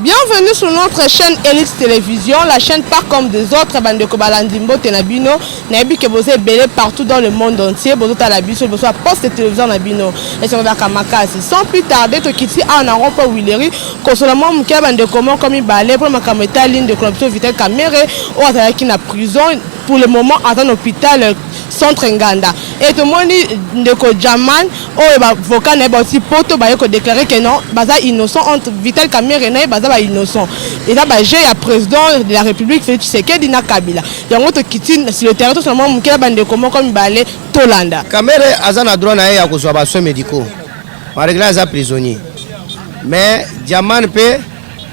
Bienvenue sur notre chaîne Elix Télévision, la chaîne pas comme des autres. Bandeko balandimbo tenabino, nabi que vous êtes belé partout dans le monde entier. Vous êtes à la biso, vous êtes à poste télévision nabino. Et c'est avec Kamakasi. Sans plus tarder, tu quittes en Europe Willery. Consolement mouké bandeko mon comme il balait pour ma caméra ligne de corruption vitale caméra ou à qui na prison pour le moment à un hôpital centre Nganda. Et tout le monde de Jaman ou avocat n'est pas aussi poto ba yoko déclarer que non, baza innocent entre Vital Kamerhe et baza innocent. Et là j'ai le président de la République Félix Tshisekedi na Kabila. Yango to kitine sur le territoire seulement mukela bande comment comme balé Tolanda. Kamerhe azana droit na ya kozwa ba soins médicaux. Par règle za prisonnier. Mais Jaman pe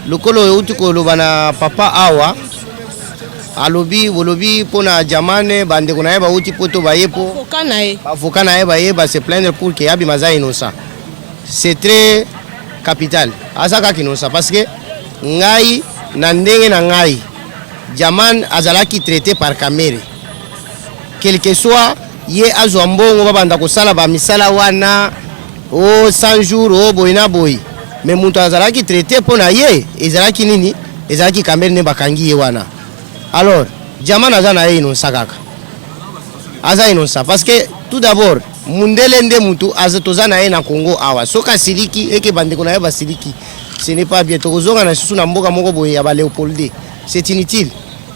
lokolo uti ko lobana papa awa alobi wolobi pona Jamane bande kuna yeba uti poto bayepo avocat na yeba yeba se plaindre pour que yabi maza innocent. C'est très capital azaka kinosa parce que ngai na ndenge na ngai Jaman azalaki traité par Kamerhe quel que soit ye azwa mbongo babanda kosala ba misala wana o 100 jours o boyina boy mais mutu azalaki traité pona ye ezalaki nini ezalaki Kamerhe ne bakangi ye wana. Alors, Jaman azana innocent kaka. Aza innocent parce que tout d'abord, mundele nde mutu azatozana na Congo awa. Soka siliki eke bandeko na yeba siliki. Ce n'est pas bien. Tokozonga na susu na mboka moko boye ya ba Léopoldé. C'est inutile.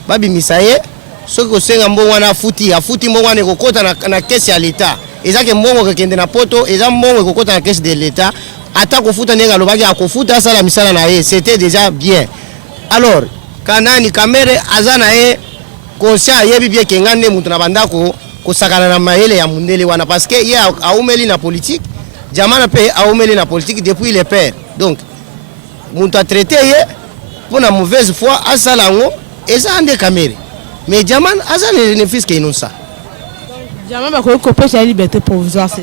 Babi misaye soko senga mbongo wana afuti mbongo wana kokota na caisse ya l'État. Ezake mbongo kekende na poto, eza mbongo kokota na caisse de l'État. Ata kofuta nenga lobaki akofuta sala misala na ye, c'était déjà bien. Alors, kanani Kamerhe azana conscient yebi bien kengane mutu na bandako kosakana na maele ya mundele wana parce que ye aumeli na politique Jaman pe aumeli na politique depuis le père. Donc mutu a traité ye pour na mauvaise foi asalango eza ande Kamerhe. Mais Jaman azana ne fils que innocent. Jaman bako pesa liberté provisoire c'est.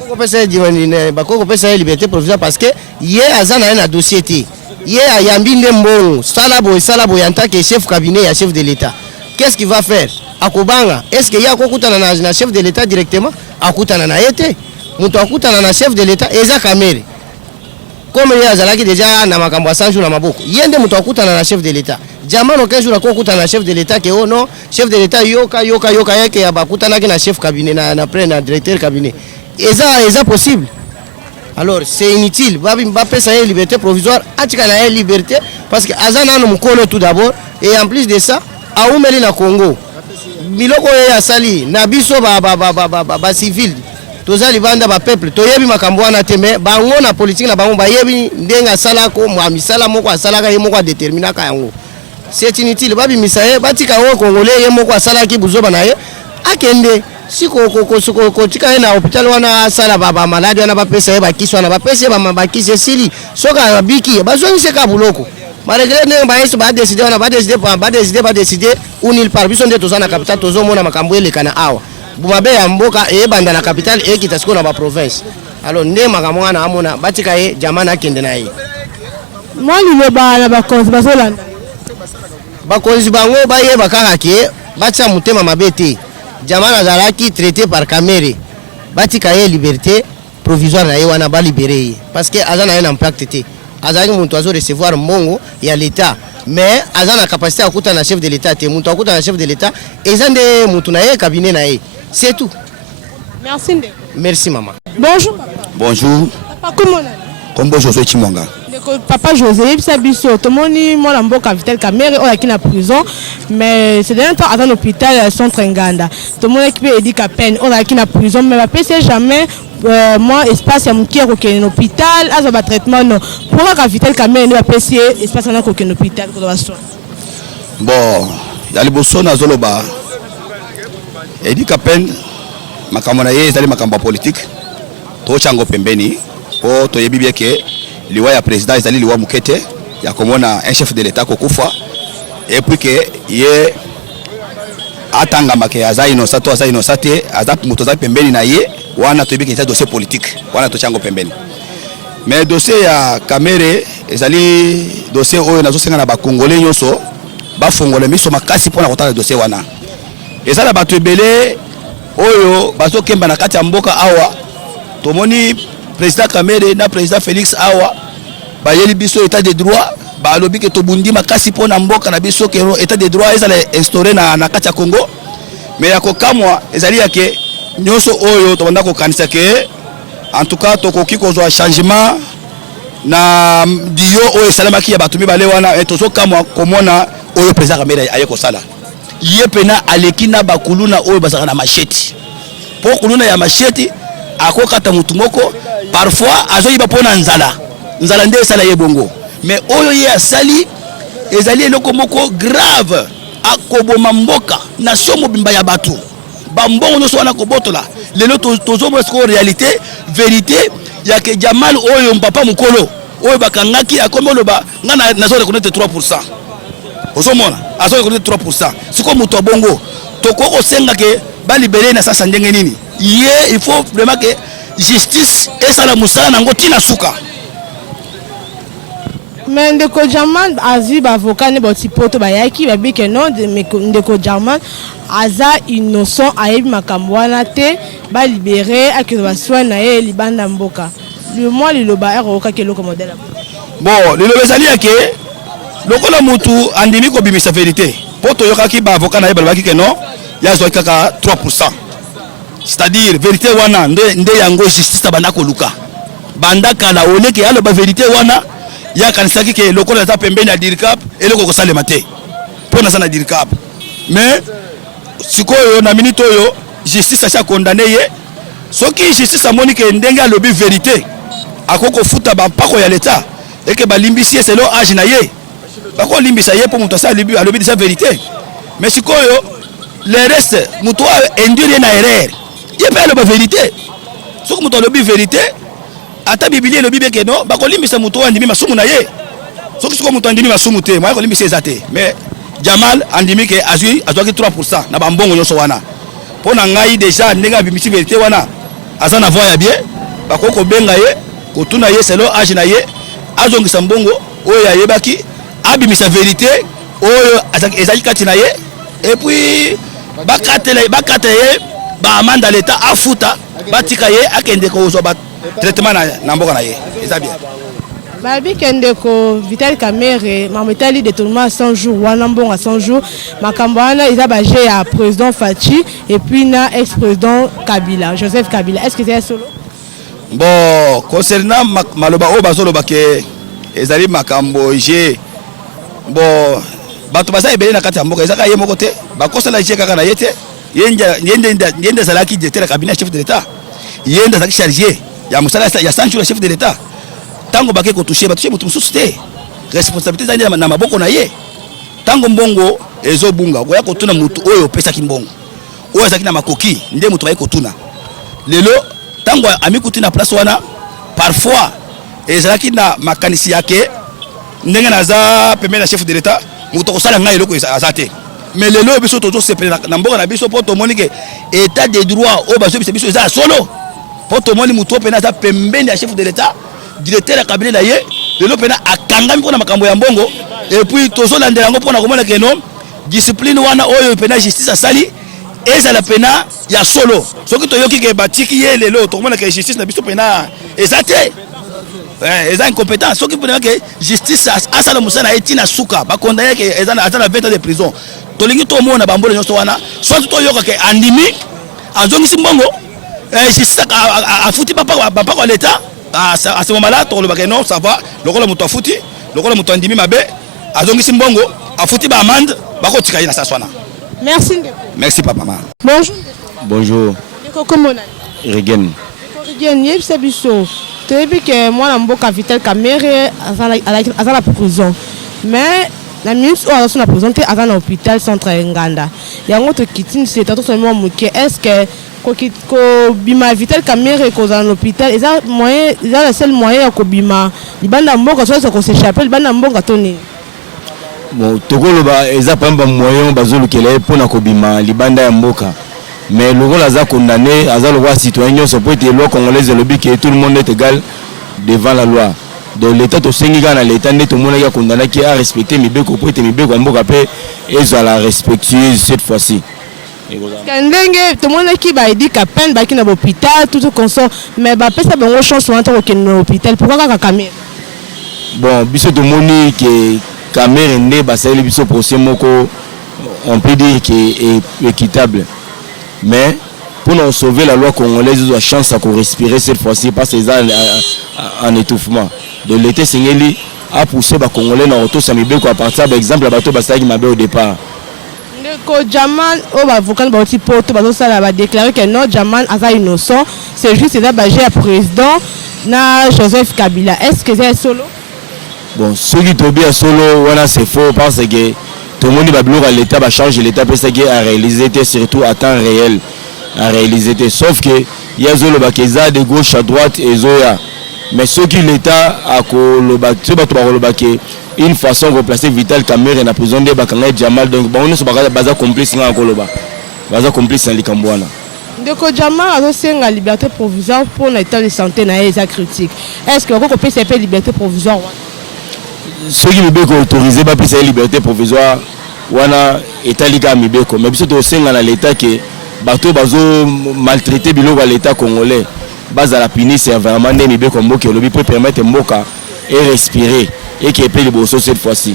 Bako pesa liberté provisoire parce que ye azana na dossier té. Hier, il y a un mbongo, Salabo en tant que chef cabinet et chef de l'État. Qu'est-ce qu'il va faire? Akobanga, est-ce qu'il y a un chef de l'État directement? Akutana na été. Mutu akutana na chef de l'État, eza Kamerhe. Comme il y a Zalaki déjà na makambo 100 jours na maboko. Yende mutu akutana na chef de l'État. Jaman aucun jour akutana na chef de l'État que oh non, chef de l'État yoka yake abakutana na chef cabinet na directeur cabinet. Eza possible. Alors c'est inutile. Babi Mbappé ça y est liberté provisoire, atika na liberté parce que azana no mukolo tout d'abord et en plus de ça aumeli na Congo. Miloko ya sali na biso ba civil. Tozali banda ba peuple toyebi makambo wana teme bango na politique na bango bayebi ndenga sala ko mwa misala moko asala ka yemo ko déterminer ka yango. C'est inutile. Babi misaye batika o congolais yemo ko asala ki buzoba na ye akende si ko tika na hôpital wana sala baba malade wana ba pesa ba kiswa na ba pesa ba kise sili soka biki bazoni se ka buloko malgré ne ba yeso ba décider wana ba décider unil par bison de tozana capital tozo mona makambo ele kana awa bumabe ya mboka e banda na capital e kitasiko na ba province. Alors nde makambo wana amona batika ye Jaman akende na ye mwali le ba ba konzi bazolanda ba konzi bango ba ye bakaka ke bacha mutema mabete. Jaman azalaki traité par Kamerhe. Batika ye liberté provisoire na ye wana ba libéré parce que azana na impact té. Azali muntu azo recevoir mbongo ya l'État. Mais azana capacité akuta na chef de l'État té muntu akuta na chef de l'État ezande muntu na ye cabinet na ye. C'est tout. Merci Ndeko. Merci maman. Bonjour. Bonjour. Papa comment on Kombo José Chimonga. Papa José, Biso, Tomoni, moi, Lamboka, Vital Kamerhe, on est qui na prison, mais c'est d'un temps à l'hôpital centre Nganda. Tout le monde qui peut dire qu'à peine, on est qui na prison, mais la c'est jamais, moi, espace à mon qui est à l'hôpital, à un traitement, non. Pourquoi Vital Kamerhe, nous, PC, espace à l'hôpital, bon, il y a les bossons à Zoloba. Et dit qu'à peine, ma camarade, c'est ma campagne politique, tout chango pembeni, pour te yébibie que liwa ya président ezali liwa mukete ya komona un chef de l'État kokufa et puis que ye atanga make aza innocent to aza innocent te aza muto za pembeni na ye wana to yebike dossier politique wana to chango pembeni mais dossier ya Kamerhe ezali dossier oyo nazo senga na ba congolais nyoso ba fongole miso makasi pona kotala dossier wana ezala bato ebele oyo bazo kemba na kati ya mboka awa tomoni président Kamere na président Félix Awa bayeli biso état de droit balobi ke tobundi makasi pona mboka na biso ke état de droit ezala instauré na kati ya Congo mais yako kamwa ezali yake nyonso oyo to banda ko kanisa ke en tout cas tokoki kozwa changement na dio oyo esalamaki ya bato mibale wana tozo kamwa komona oyo président Kamere aye kosala ye pena aleki na bakuluna oyo bazaka na machete po kuluna ya machete akokata mutu moko parfois azoyiba pona nzala nde esala ye bongo mais oyo ye asali ezali eloko moko grave akoboma mboka nation mobimba ya bato bambongo nyonso wana kobotola lelo tozomona siko réalité vérité ya ke Jamal oyo mpapa mukolo oyo bakangaki akombi oloba nga nazo reconnaître 3%. Ozomona azo reconnaître 3%. Siko mutu bongo tokoko senga ke ba libérer na sasa ndenge nini ye il faut vraiment que justice esala musala nango tina suka. Mais ndeko Jamal azi ba avocat ne boti poto ba yaki ba bi ke non de ndeko Jamal aza innocent ayebi makambo wana te ba libérer akeba soina ye libanda mboka. Le moi le loba eroka ke loko modèle. Bon, le loba zali yake lokola mutu andimi ko bimisa vérité. Poto yokaki ba avocat na ye ba ki ke non ya zo kaka 3%. C'est-à-dire vérité wana nde yango justice banda ko luka. Banda kala oleke alo ba vérité wana ya kanisaki ke lokola za pembeni ya dirikap eloko ko salema te. Pona sana dirikap. Mais sikoyo na minute oyo justice a condamné ye. Soki justice amoni ke ndenge alobi vérité akoko futa ba pako ya l'état et que ba limbisi selo age na ye. Bako limbisa ye po muto sa alobi de sa vérité. Mais sikoyo le reste muto induire na erreur. Ye pa alobi vérité. Soki muto alobi vérité ata biblia alobi beke no bako limbisa muto andimi masumu na ye. Soki siko muto andimi masumu te, moi ko limbisa ezate. Mais Jamal andimi ke azwi 3% na bambongo nyonso wana. Pona ngai déjà ndenge bimisi vérité wana azana voix ya bien bakoko benga ye kotuna ye selo age na ye azongisa mbongo oyo ayebaki abimisa vérité oyo ezaki kati na ye et puis bakatela ye ba amanda l'état afuta batika ye akende ko zo ba traitement na mboka na ye eza bien. Babi Kendeko Vital Kamere mametali détournement 100 jours wana mbonga 100 jours makambo wana eza baje ya président Fachi et puis na ex-président Kabila Joseph Kabila. Est-ce que c'est solo? Bon, concernant maloba o bazoloba ke ezali makambo je bon bato basa ebele na kati ya mboka ezaka ye moko te bakosala je kaka na yete yende salaki directeur cabinet chef de l'état yende salaki chargé ya musala ya 100 jours chef de l'état. Tango bake ko toucher mutu mususu te responsabilité zali na maboko na ye tango mbongo ezo bunga ko ya kotuna mutu oyo pesa kimbongo oyo zaki na makoki nde mutu baye kotuna lelo tango amikuti na place wana parfois ezalaki na makanisi yake ndenge naza pembeni na chef de l'état mutu ko sala ngai eloko azate mais lelo biso tozo sepele na mboka na biso poto monike état de droit o bazo biso eza solo poto moni mutu pena za pembeni ya chef de l'état directeur ya cabinet na ye lelo pena akangami pona makambo ya mbongo et puis tozo landela ngo pona komona ke non discipline wana oyo pena justice asali ezala pena ya solo soki toyoki ke batiki ye lelo tokomona ke justice na biso pena ezate eza incompétent soki pena ke justice asala musana etina suka ba condamné ke ezana 20 ans de prison tolingi to mona bambolo nyonso wana soit toyoka ke andimi azongisi mbongo justice afuti papa kwa l'état. À ce moment-là, non, ça va. Le rôle de fouti, le rôle de ndimi mabe, azongi simbongo, a fouti ba amende, bako tikayi na saswana. Merci. Merci papa maman. Bonjour. Bonjour. Comment on a? Regen. Regen, yeb sabiso. Tu as vu que moi la mboka Vital Kamere à la prison. Mais la ministre a la prison à l'hôpital centre Nganda. Il y a un autre qui tient c'est tout seulement moqué. Est-ce que ko bima Vital Kamere ko dans l'hôpital eza moyen eza le seul moyen ko bima libanda mboka so ko s'échapper libanda mboka toni bon tokolo ba eza pamba moyen bazolukela pona ko bima libanda ya mboka mais le rôle aza condamné aza le roi citoyen so peut être loi congolaise le but que tout le monde est égal devant la loi de l'état to sengiga na l'état neto mona ya condamné qui a respecté mibeko peut être mibeko mboka pe ezo la respectueuse cette fois-ci. ndenge tomonaki baedika peine baki na l'hôpital tout consort mais bapesa bango chance wana tokokende na hôpital pourquoi kaka Camere bon biso tomoni ke Camere nde basaleli biso procès moko on peut dire que est équitable mais pour nous sauver la loi congolaise ils ont la chance à respirer cette fois-ci parce qu'ils ont un étouffement de l'été Sengeli a poussé les Congolais dans l'auto Samibeko à partir par exemple la bateau Basaki Mabé au départ. Ndeko Jamal au avocat de Bauti Porto ça va déclarer que non Jamal est innocent c'est juste c'est d'abord président na Joseph Kabila est-ce que c'est solo bon ceux qui tombent à solo voilà c'est faux parce que tout le monde va bloquer l'état va changer l'état parce que à réaliser surtout à temps réel à réaliser sauf que il y a zolo bakeza de gauche à droite et zoya mais ceux qui l'état a colobaké une façon de remplacer Vital Camere dans la prison de Bakanga Jamal donc bon on se basa complice na koloba basa complice na likambwana Ndeko Jamal a senga liberté provisoire pour l'état de santé na eza critique est-ce que on peut s'appeler liberté provisoire ceux qui mibeko autorisé ba pesa liberté provisoire wana état liga mibeko mais biso to senga na l'état que bato bazo maltraiter biloko à l'état congolais base à la puni c'est vraiment des mibeko mboka lobi peut permettre mboka et respirer et qui est payé bosso cette fois-ci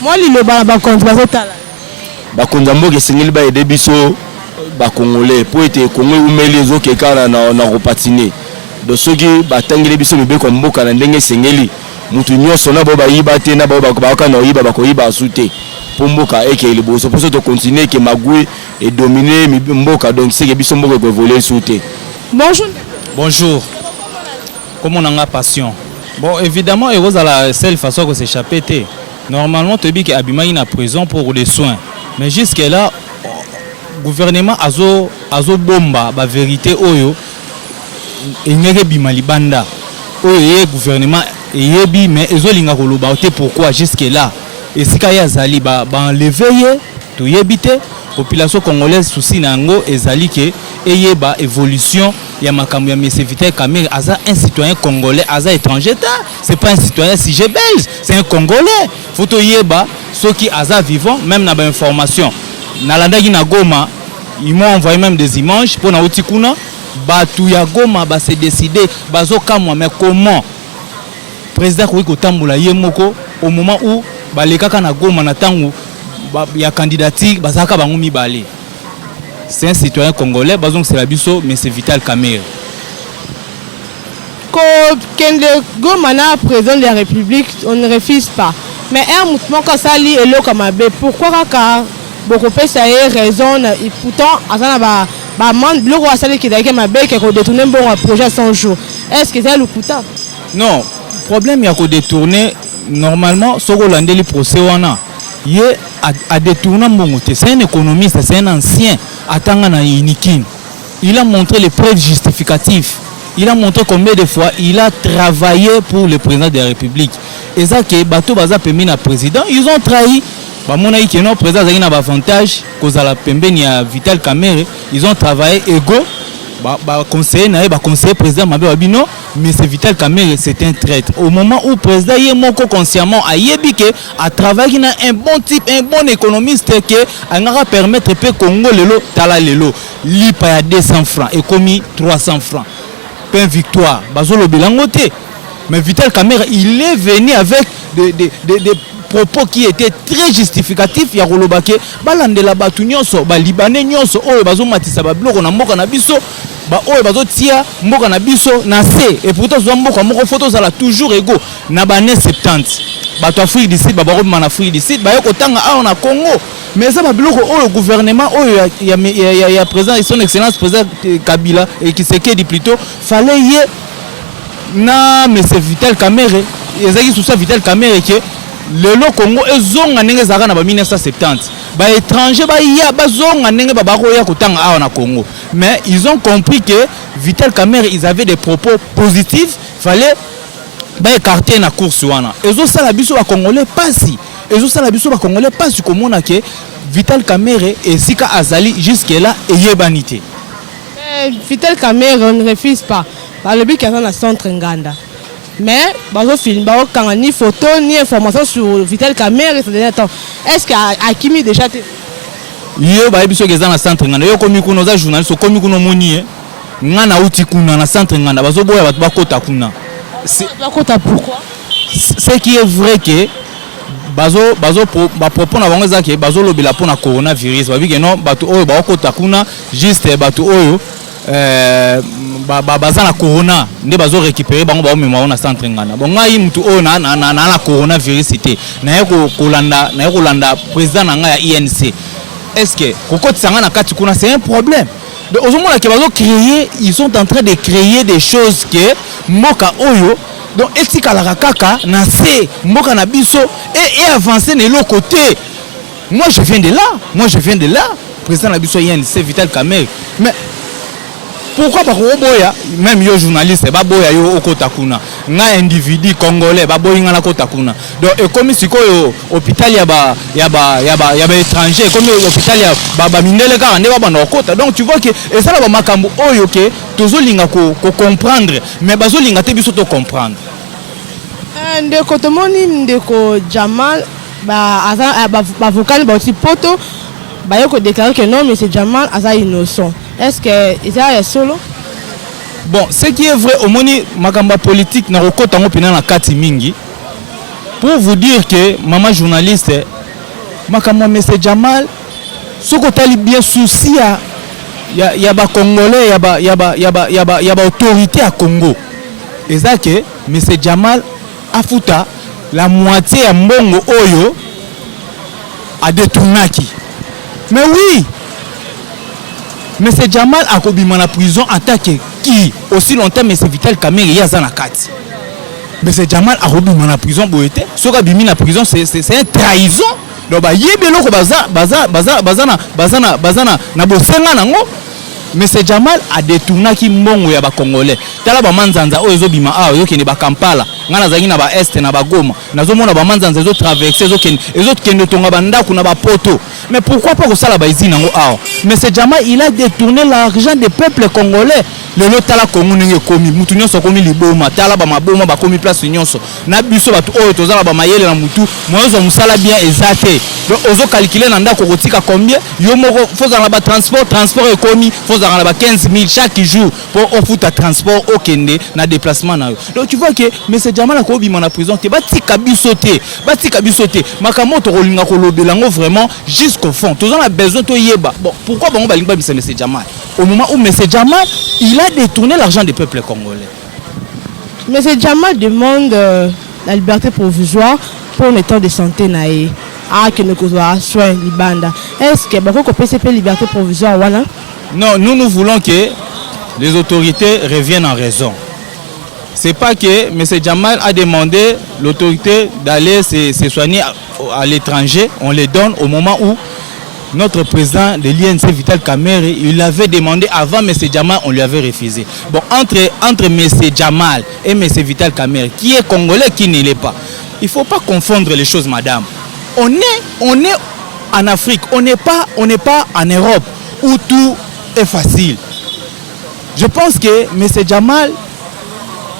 moi lilo ba contre bazotala ba konza mboka sengeli ba aider biso ba congolais pour être Congo umeli zo ke kana na repatiner de ceux qui batangile biso mibeko mboka na ndenge sengeli mutu nyonso na bo ba yiba te na bo ba kana yiba ba ko yiba asute pour mboka et que le bosso pour ça de continuer que magui et dominer mboka donc c'est que biso mboka ko voler souté bonjour bonjour comment on a passion bon évidemment et vous à la seule façon de s'échapper normalement tu dis que Abima est en prison pour les soins mais jusque là gouvernement azo bomba ba vérité oyo et ngeke bima libanda oyo gouvernement et bi mais ezolinga koloba pourquoi jusque là et si kaya zali ba enlever to yebite population congolaise souci nango ezali ke eyeba évolution ya makambo ya monsieur Vital Camere aza un citoyen congolais aza étranger c'est pas un citoyen sujet belge c'est un congolais faut to yeba ceux qui aza vivant même na ba information na landaki na Goma ils m'ont envoyé même des images pour na utikuna batu ya Goma ba se décider bazo kamwa mais comment président ko tambola yemoko au moment où balekaka na Goma na tango ya candidature bazaka bango mibale c'est un citoyen congolais bazong c'est la biso mais c'est Vital Camere ko kende Goma na président de la République on ne refuse pas mais un mouvement comme ça li elo kamabe pourquoi kaka beaucoup pesa raison et pourtant azana ba man bloko asali ki dake mabe ke ko détourner bon projet 100 jours est-ce que c'est le kuta non problème ya ko détourner normalement soko landeli procès wana ye a détourné mon c'est un économiste c'est un ancien attendant na Inikin il a montré les preuves justificatives il a montré combien de fois il a travaillé pour le président de la République et ça que bato baza pembi na président ils ont trahi ba mona que non président a un avantage cause à la pembeni ya Vital Camere ils ont travaillé ego conseiller na ba conseiller président Mabe Wabino mais c'est Vital Camere c'est un traître au moment où président yé moko consciemment a yebike a travaillé na un bon type un bon économiste que angara permettre pe Congo lelo tala lelo lipa ya 200 francs et commis 300 francs pain victoire bazolo belangote mais Vital Camere il est venu avec des propos qui étaient très justificatifs ya kolobake balandela batu nyonso ba libanais nyonso oyo bazo matisa ba bloko na mboka na biso ba oyo bazo tia mboka na biso na C et pourtant zo mboka moko photo zala toujours égaux na ba né 70 bato Afrique du Sud ba ba na Afrique du Sud ba yo kotanga a na Congo mais ça ba bloko oyo gouvernement oyo ya président et son excellence président Kabila et qui s'est dit plutôt fallait y na monsieur Vital Camere ezaki sous ça Vital Camere que le Congo ezonga ndenge zaka na ba 1970 ba étranger ba ya bazonga ndenge ba bakoya kotanga awa na Congo mais ils ont compris que Vital Camere ils avaient des propos positifs fallait ba écarter na course wana ezo sala biso ba congolais pasi ezo sala biso ba congolais pasi komona que Vital Camere et sika azali jusque là eyebanité Vital Camere on ne refuse pas par le but qu'il y a dans centre Nganda mais bazo film ba kanga ni photo ni information sur Vital Camere ce dernier temps est-ce que Akimi déjà yo ba biso keza na centre ngana yo komi kuno za journaliste komi kuno moni ngana uti kuna na centre ngana bazo boya batu bakota kuna bakota pourquoi ce qui est vrai que bazo propos na bango ezaki bazo lobela pona coronavirus ba bige non batu oyo bakota kuna juste batu oyo baza na corona nde bazo récupérer bango ba mema na centre ngana bon ngai mutu oyo na coronavirus te na yeko kolanda président na ngai ya INC. Est-ce que kokotisa na kati kuna c'est un problème? Donc aujourd'hui que bazo créer, ils sont en train de créer des choses que moka oyo donc etika la kaka na se moka na biso et avancer de l'autre côté. Moi je viens de là, président na biso INC Vital Kamerhe. Mais pourquoi pas boya même yo journaliste ba boya yo okota kuna nga individu congolais ba boyinga na kota kuna donc et comme sikoyo hôpital ya ba étranger comme hôpital ya ba mindele ka ndeba bana okota donc tu vois que et ça la ba makambo oyo ke tozolinga ko comprendre mais bazolinga te biso to comprendre ndeko tomoni ndeko Jamal ba vocal ba aussi poto ba yo ko déclarer que non mais c'est Jamal aza innocent. Est-ce que ça est solo? Bon, ce qui est vrai, au moni makamba politique na rokota ngo pena na kati mingi. Pour vous dire que maman journaliste makamba monsieur Jamal soko tali bien souci ya ba congolais ya ba autorité à Congo. Et ça que monsieur Jamal afuta la moitié ya mbongo oyo a détournaki. Mais oui, mais c'est Jamal a kobima na prison en tant que qui aussi longtemps mais c'est Vital Kamerhe ya za na kati. Mais c'est Jamal a kobima na prison boete. Soka bimi na prison c'est une trahison. Donc ba yebelo ko bazana na bosenga nango. Mais c'est Jamal a détourné ki mbongo ya ba congolais. Tala ba manzanza o ezobima a yo kene ba Kampala. Ngana zangi na ba est na ba Goma. Nazomona ba manzanza ezo traverser ezo kende tonga ba ndaku na ba poto. Mais pourquoi pas ko sala ba izina ngo a? Mais c'est Jamal il a détourné l'argent des peuples congolais. Le tala Congo nenge komi mutu nyonso komi liboma tala ba maboma ba komi place nyonso. Na biso batu oyo tozala ba mayele na mutu mozo musala bien exacté. Donc ozo calculer na ndako kotika combien yo moko faut na ba transport ekomi dans la 15 000 chaque jour pour offrir transport au Kende na déplacement na yo. Donc tu vois que mais c'est Jamal a kobi na prison te batika bisoté makamoto rolinga ko lobelango vraiment jusqu'au fond. Tous on a besoin to yeba. Bon, pourquoi bon balinga bisa monsieur Jamal? Au moment où monsieur Jamal, il a détourné l'argent des peuples congolais. Monsieur Jamal demande la liberté provisoire pour un état de santé naé. Ah que nous kozwa soin libanda. Est-ce que bako PCP liberté provisoire wana? Non, nous voulons que les autorités reviennent en raison. C'est pas que M. Jamal a demandé l'autorité d'aller se soigner à l'étranger. On les donne au moment où notre président de l'INC Vital Kamerhe, il avait demandé avant M. Jamal, on lui avait refusé. Bon, entre M. Jamal et M. Vital Kamerhe, qui est congolais, qui ne l'est pas, il ne faut pas confondre les choses, madame. On est en Afrique, on n'est pas en Europe où tout est facile. Je pense que M. Jamal,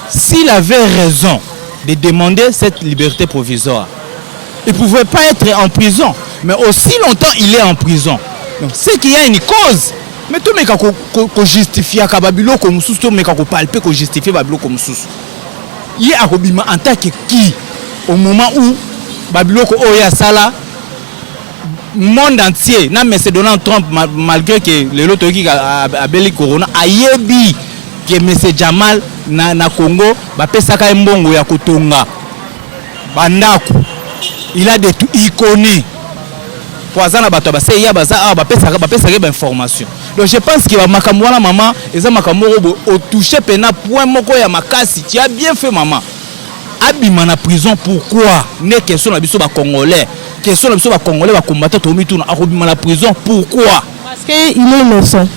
s'il avait raison de demander cette liberté provisoire, il ne pouvait pas être en prison. Mais aussi longtemps il est en prison. Donc c'est qu'il y a une cause. Mais tout le monde peut justifier que Babilo comme sous, tout le monde peut palper que justifier Babilo comme sous. Il est à Robima en tant que qui au moment où Babilo ko oya sala monde entier, na M. Donald Trump malgré que le loto qui a belli corona a yebi que M. Jamal na Congo ba pesaka mbongo ya kotonga bandako. Il a des tout iconiques. Poisana bato ba seya baza ba pesaka ba information. Donc je pense que makambo wana maman eza makambo au toucher pena point moko ya makasi. Tu as bien fait maman. Abima na prison pourquoi? Ne question na biso ba congolais. Question na biso ba congolais ba combattre to mituna abima na prison pourquoi? Parce que il est innocent.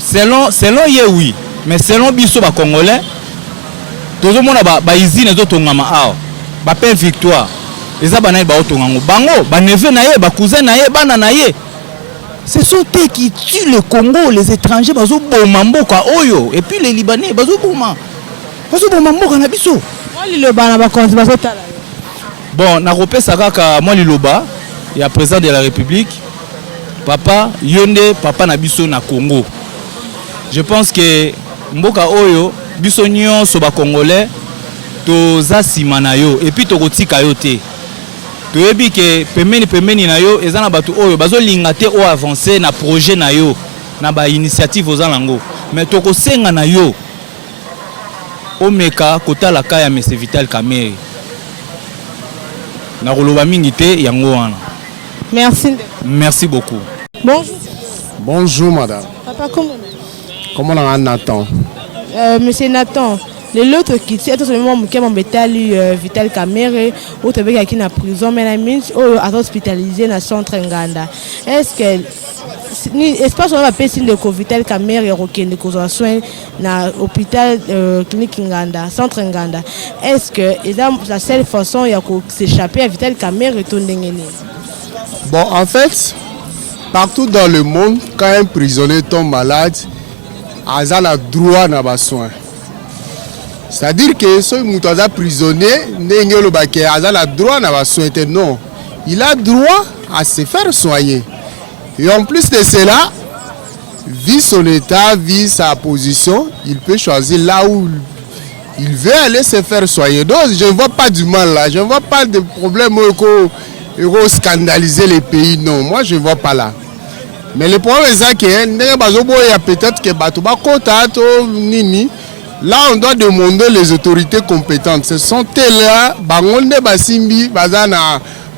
Selon ye oui, mais selon biso ba congolais tozo mona ba izine zo tongama awa. Ba paix victoire. Eza bana ba otongango bango ba neveu na ye ba cousin na ye bana na ye. Ce sont eux qui tuent le Congo, les étrangers bazo boma mboka oyo et puis les Libanais bazo boma mboka na biso. Moi liloba na ba konzi bazo tala. Bon, na repesa kaka moi liloba, il y a président de la République papa yonde papa na biso na Congo. Je pense que mboka oyo biso nyonso ba congolais toza sima na yo et puis tokotika yo te. Toyebi ke pemeni na yo ezana batu oyo bazolinga te o avancer na projet na yo na ba initiative ozalango. Mais tokosenga na yo omeka kotala kaya Mese Vital Kamerhe. Na koloba mingi te yango wana. Merci. Merci beaucoup. Bonjour. Bonjour madame. Papa, comment? Comment on a Nathan? Monsieur Nathan, l'autre qui est tout simplement qui m'a Vital Kamerhe, ou tu es qui na prison, mais la ministre est hospitalisé dans centre Nganda. Est-ce que espace on va payer signe de Vital Kamerhe qui est en soins dans l'hôpital clinique Nganda, centre Nganda. Est-ce que c'est la seule façon de s'échapper à Vital Kamerhe retourner? Bon, en fait, partout dans le monde, quand un prisonnier tombe malade, il a le droit à des soins. C'est-à-dire que ce prisonnier, il a le droit à des soins. Non, il a le droit à se faire soigner. Et en plus de cela, vu son état, vu sa position, il peut choisir là où il veut aller se faire soigner. Donc, je ne vois pas du mal là. Je ne vois pas de problème pour scandaliser les pays. Non, moi, je ne vois pas là. Mais le problème est que peut-être que là, on doit demander les autorités compétentes. Ce sont elles-là, qui ont la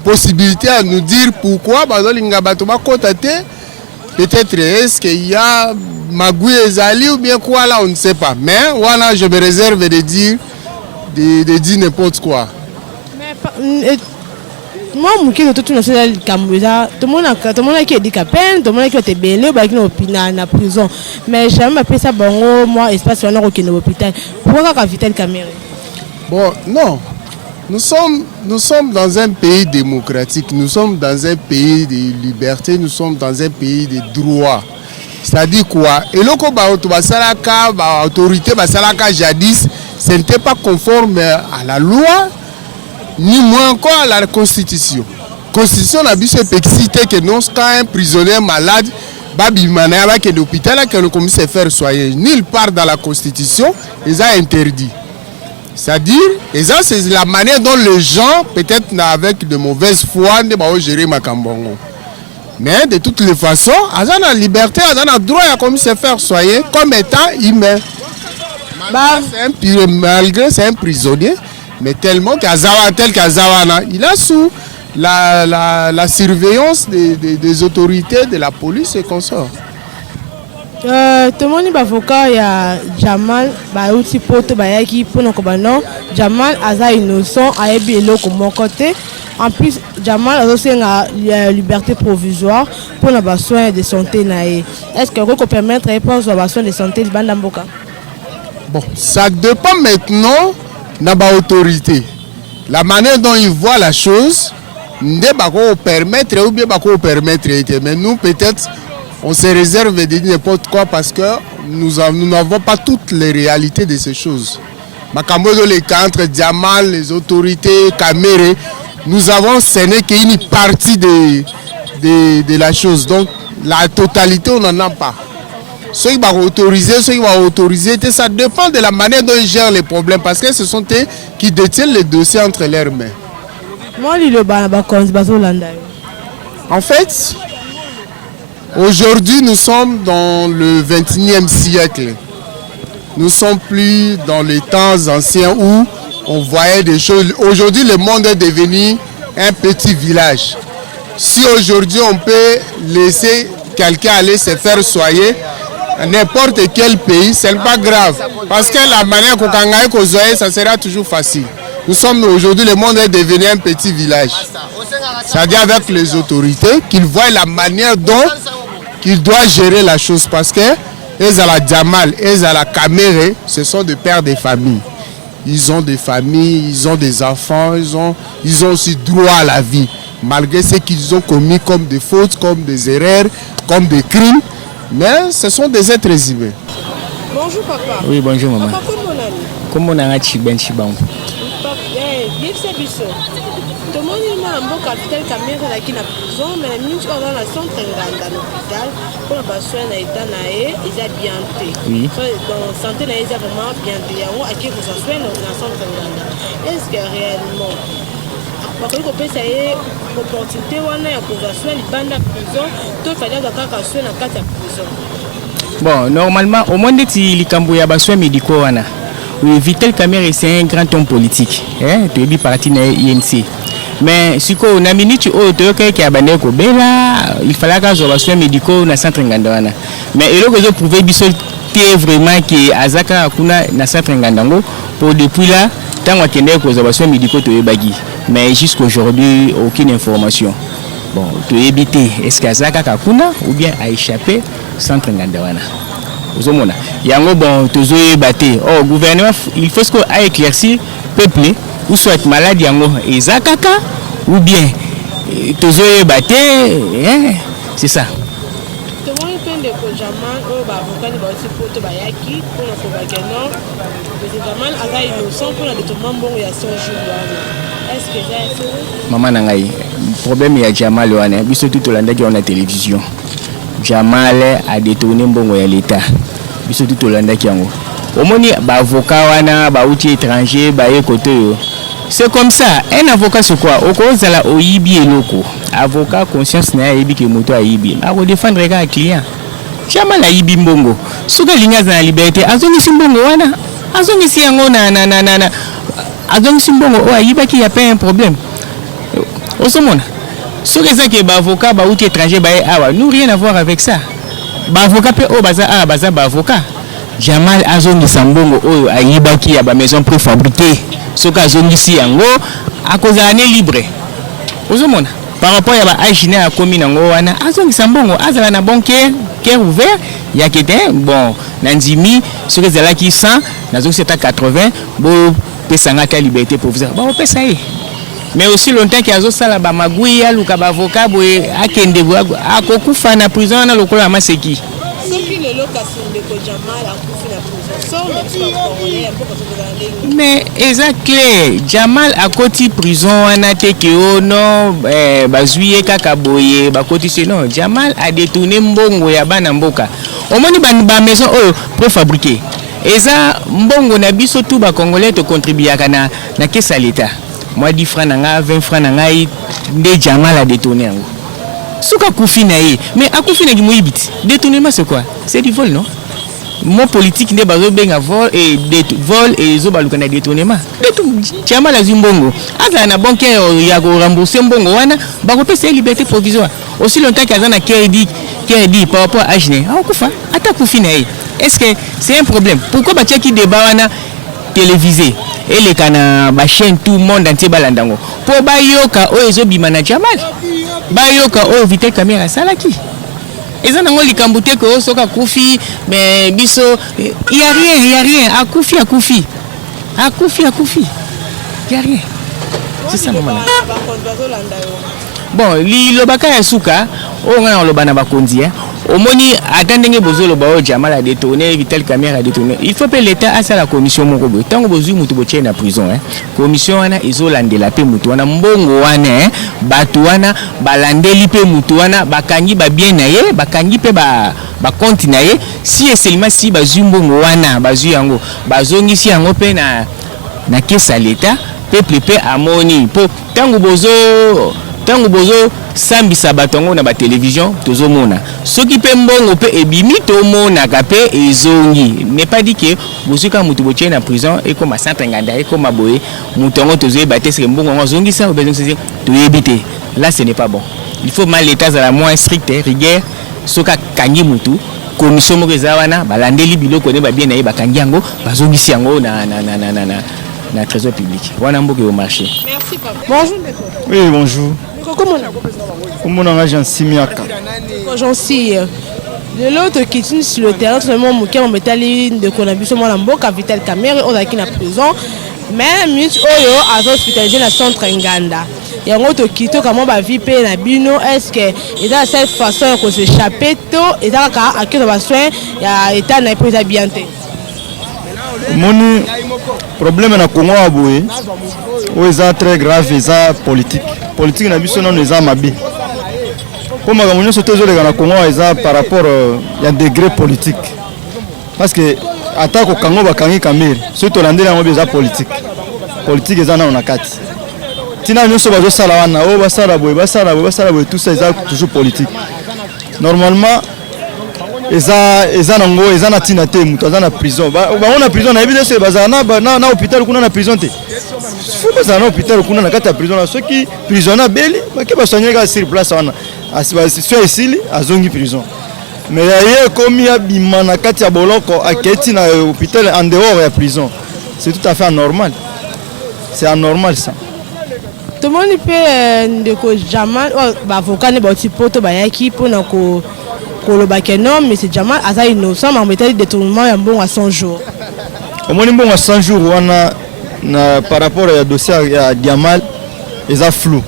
possibilité à nous dire pourquoi peut-être est-ce qu'il y a Magui Ezali ou bien quoi là, on ne sait pas. Mais voilà, je me réserve de dire n'importe quoi. Mais, moi, je suis tout le monde qui est handicapé, tout le monde qui est belé, qui est en prison. Mais je n'ai pas ça, moi, espace qui est à l'hôpital. Pourquoi Vital Kamerhe? Bon, non. Nous sommes dans un pays démocratique, nous sommes dans un pays de liberté, nous sommes dans un pays de droit. C'est-à-dire quoi? Et le l'autorité jadis, ce n'était pas conforme à la loi, ni moins encore à la Constitution. La Constitution a dit que non, quand un prisonnier malade, qui est l'hôpital, qui a commencé à faire soigner, nulle part dans la Constitution, ils ont interdit. C'est-à-dire, c'est la manière dont les gens, peut-être avec de mauvaise foi, ne gérer ma cambongo. Mais de toutes les façons, ils ont la liberté, ils ont le droit à se faire soigner comme étant humain. Malgré c'est un prisonnier, mais tellement qu'Azawana, il est sous la surveillance des autorités, de la police et consorts. Tout le monde est avocat, il y a Jamal, aussi poto bayaki pour nous non. Jamal a innocent, a ébélé comme mon côté. En plus, Jamal a aussi une liberté provisoire pour nos soins de santé. Est-ce que vous pouvez permettre de répondre aux soins de santé de Bandamboka? Bon, ça dépend maintenant de l'autorité. La manière dont ils voient la chose, ne pas permettre ou bien pas permettre. Mais nous, peut-être, on se réserve de dire n'importe quoi parce que nous n'avons pas toutes les réalités de ces choses. Makambozo, les cas entre Jamal, les autorités, Kamerhe, nous avons scéné qu'une partie de la chose. Donc, la totalité, on n'en a pas. Ceux qui vont autoriser, ça dépend de la manière dont ils gèrent les problèmes parce que ce sont eux qui détiennent les dossiers entre leurs mains. En fait, aujourd'hui, nous sommes dans le 21e siècle. Nous ne sommes plus dans les temps anciens où on voyait des choses. Aujourd'hui, le monde est devenu un petit village. Si aujourd'hui, on peut laisser quelqu'un aller se faire soigner, n'importe quel pays, ce n'est pas grave. Parce que la manière qu'on soigne, ça sera toujours facile. Nous sommes aujourd'hui, le monde est devenu un petit village. C'est-à-dire avec les autorités, qu'ils voient la manière dont qu'ils doivent gérer la chose. Parce que les Jamal, les Kamerhe, ce sont des pères de famille. Ils ont des familles, ils ont des enfants, ils ont aussi droit à la vie. Malgré ce qu'ils ont commis comme des fautes, comme des erreurs, comme des crimes. Mais ce sont des êtres humains. Bonjour papa. Oui, bonjour maman. Papa, comment on a Chiban Chiban? Papa, tout le monde est mboka Vital Kamerhe ezalaki na prison mais na minute oyo aza na centre nganda na hôpital mpona basoin na eta na ye eza bien te donc santé na ye eza vraiment bien te yango akei kozwa soin na centre nganda. Est ce que réellement bakoki kopesa ye opportunité wana ya kozwa soin libanda ya prison to fali azwa kaka soin na kati ya prison? Bon, normalement, au moins si likambo ya basoins médicaux wana. Oui, Vital Kamerhe c'est un grand homme politique, hein, tu es parti na INC. Mais si on a minute au to qui a bané ko bela, il fallait que zo soins médicaux na centre nganda wana. Mais il faut que prouver biso que vraiment que azaka kuna na centre nganda ngo pour depuis là tant akende ko zo soins médicaux to ebagi. Mais jusqu'aujourd'hui aucune information. Bon, tu éviter est-ce que azaka kuna ou bien a échappé centre nganda wana. Ozomona yango bon tozoye baté oh gouvernement il faut que a éclaircir peuple ou soit malade yango ezakaka ou bien tozoye baté c'est ça. Comment il peut de Jamal au avocat de aussi pour to bayaki pour le Kobageno le Jamal aga innocent pour le détournement bon ya son jour. Est-ce que c'est maman nangai problème ya Jamal wana biso tout Hollande qui on a télévision. Jamal a détourné mbongo ya l'État. Biso tout Hollande qui yango. Omoni ba avocat wana ba outil étranger ba ekoto yo. C'est comme ça, un avocat c'est quoi? Okozala oyibi eloko. Avocat conscience na yebi ke moto ayibi. A ko défendre ga client. Jamal ayibi mbongo. Suka linga za liberté, azongi simbongo wana. Azongi si yango na azongi simbongo o ayiba ki y a pas un problème. Osomona. Ce que c'est que l'avocat ba outil étranger ba awa nous rien à voir avec ça. Ba avocat pe o baza a baza ba avocat. Jamal azongi sambongo oyo ayibaki ya ba maison préfabriquée. Soka azongi si yango akoza ne libre. Ozomona par rapport ya ba agine a komi nango wana azongi sambongo azala na bon cœur ouvert ya kete bon nanzimi ce que zala ki 100 nazo c'est à 80 bo pesanga ka liberté provisoire. Ba opesa ye. Mais aussi longtemps qu'il y a ça là-bas, magouya, luka avocat, boy, akende akokufa na prison na lokola maseki. Ce qui le location de Jamal a kufa na prison, mais exactement, Jamal a koti prison wana teke ono bazuye kaka boye, ba koti c'est non, Jamal a détourné mbongo ya bana mboka. Omoni ba maison préfabriquée. Eza mbongo na biso tout ba congolais te contribuer na caisse à l'État. Moi 10 francs nanga 20 francs nanga nde Jamal a détourné yango. Suka kufi na ye, mais akufi na gimoyibiti. Détournement c'est quoi? C'est du vol non? Mon politique nde bazo benga vol et zo baluka na détournement. Jamal a zimbongo. Aza na banque ya ko rembourser mbongo wana, ba ko pesa liberté provisoire. Aussi longtemps qu'il y a na crédit par rapport à Agné. Akufa, ata kufi na ye. Est-ce que c'est un problème? Pourquoi ba tchaki débat wana télévisé? Et les cana ba chaîne tout le monde entier balandango pour bayoka o ezobima na Jamal bayoka o Vital Kamerhe salaki eza nango likambute ko soka kufi mais biso y a rien akufi y a rien c'est ça maman. Bon li lobaka ya suka o ngana lobana bakonzi omoni atandenge bozolo ba o Jamal a détourné Vital Kamerhe a détourné. Il faut que l'État a la commission moko bo tango bozui mutu boche na prison commission wana ezolandela pe mutu wana mbongo wana batu wana balandeli pe mutu wana bakangi ba bien na ye bakangi pe ba compte na ye si seulement si bazui mbongo wana bazui yango bazongi si yango pe na caisse à l'État peuple pe amoni po tango bozo sambisa batongo na ba télévision tozomona soki pe mbongo pe ebimi to mona ka pe ezongi n'est pas dit que bozuka mutu botie na prison et comme centre nganda et comme boye mutongo tozoye baté c'est mbongo ngozongi ça besoin c'est to yebité là ce n'est pas bon. Il faut mal l'état à la moins strict rigueur soka kangi mutu commission mo wana balandeli biloko ne ba bien na ye bakangi yango bazongi si yango na trésor public wana mboke au marché. Merci papa. Bonjour Ndeko. Oui bonjour. Comment on a Jean Simiaka? Jean Si. De l'autre qui est sur le terrain, seulement mon cœur met à ligne de connabus moi l'amboka Vital Kamerhe on a qui na prison mais minute oyo a hospitalisé na centre Nganda. Et en autre qui to comment ba vie pe na bino est-ce que ils a cette façon qu'on s'échapper to et ça à qui on va soin ya état na prise bien té. Mon problème na Congo aboye, c'est très grave, c'est politique politique na biso non eza mabe po makambo nyonso te ezoleka na Congo eza par rapport ya degré politique parce que ata kokango bakangi kamere soki tolandeli yango mpe eza politique eza nano na kati ntina nyonso bazosala wana oyo basala boye tout ça eza toujours politique normalement eza nango eza na ntina te moto aza na prison bango na prison nayebi te soki bazala na hôpital kuna na prison te fo bazala na hôpital kuna na kati ya prison soki prisonnier abeli bake basoigne kaka sur place wana so esili azongi prison mais ye ekomi abima na kati ya boloko aketi na hôpital en dehors ya prison c'est tout à fait anormal, c'est anormal ça. Tout le monde peut ndeko Jamal avocat ne bauti poto bayaki pona ko kolobake non mais c'est Jamal aza innocent mais metali détournement ya mbongo à 100 jours. Omoni mbongo à 100 jours wana na par rapport à dossier ya Jamal eza flou.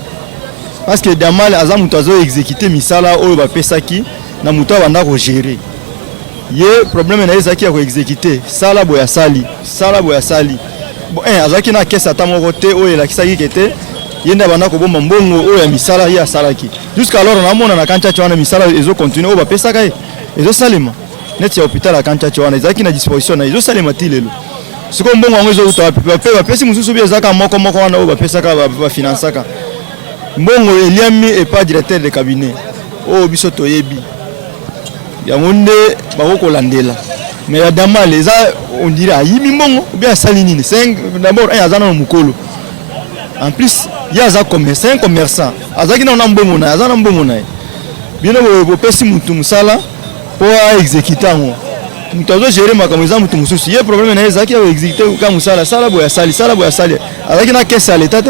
Parce que Jamal aza muto azo exécuter misala oyo ba pesaki na muto abanda ko gérer. Ye problème na ezaki ya ko exécuter sala boya sali. Bon azaki na kesa ta moko te oyo la kisaki kete yenda banda ko bomba mbongo oyo ya misala ya salaki. Jusqu'à alors na mona na kancha chwana misala ezo continuer oyo ba pesaka ezo salima. Net ya hôpital la kancha chwana ezaki na disposition na ezo salima tilelo. Siko mbongo wango ezo uta ba pesi mususu bi ezaka moko wana oyo ba pesaka ba financaka. Mbongo eliami et pas directeur de cabinet. Oh biso toyebi. Ya monde bako landela. Mais ya Jamal eza on dirait yimi mbongo ou bien salini ni. C'est d'abord un azana mukolo. En plus, il y a un commerçant. Azaki na mbongo na azana mbongo na. Bien bo pesi mutu musala pour exécuter ngo. Mutu azo gérer makambo za mutu mususu. Il y a problème na ezaki ya exécuter ka musala sala boya sali. Azaki na caisse à l'état.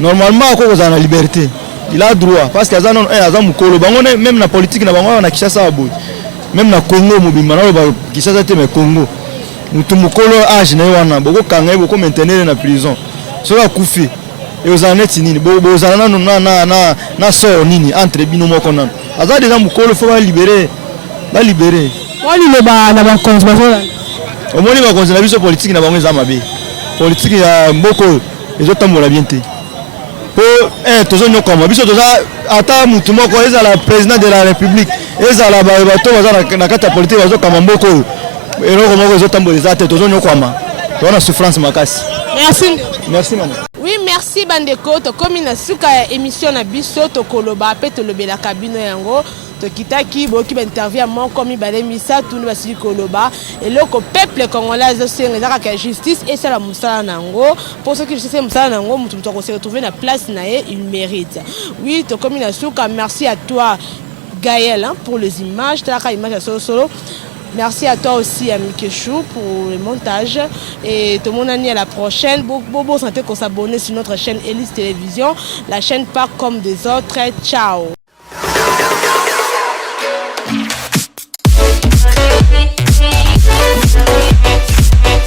Normalement ako za na liberté. Il a droit parce que azana azana mukolo bango même na politique na bango na Kinshasa aboy. Même na Congo mobimba na ba Kinshasa te mais Congo. Mutu mukolo âge na wana boko kanga boko maintenir na prison. Soka kufi et aux années nini bo zana na so nini entre bino moko nan. Aza déjà mukolo faut ba libérer. Wali le ba na ba conservation. Omoni ba conservation politique na bango za mabe. Politique ya mboko ezotambola bien te. Tozo koma biso toza ata mutu moko ezala président de la république ezala bato baza na kata politique bazo kama mboko eloko moko ezotamboleza te tozo koma tona souffrance makasi. Merci man. Oui, merci bandeko to komi na suka ya émission na biso to koloba pe to lobela kabino yango to kitaki boki ba interview mon komi balé misa tout ba sili koloba et loko peuple congolais zo senga ka justice et ça la musala nango pour ceux qui justice musala nango mutu ko se retrouver na place na ye il mérite. Oui, to komi na suka merci à toi Gaël pour les images, ta ka image solo. Merci à toi aussi, Mikechou, pour le montage. Et tout le monde à la prochaine. Bobo, santé qu'on s'abonne sur notre chaîne Elise Télévision. La chaîne pas comme des autres. Ciao.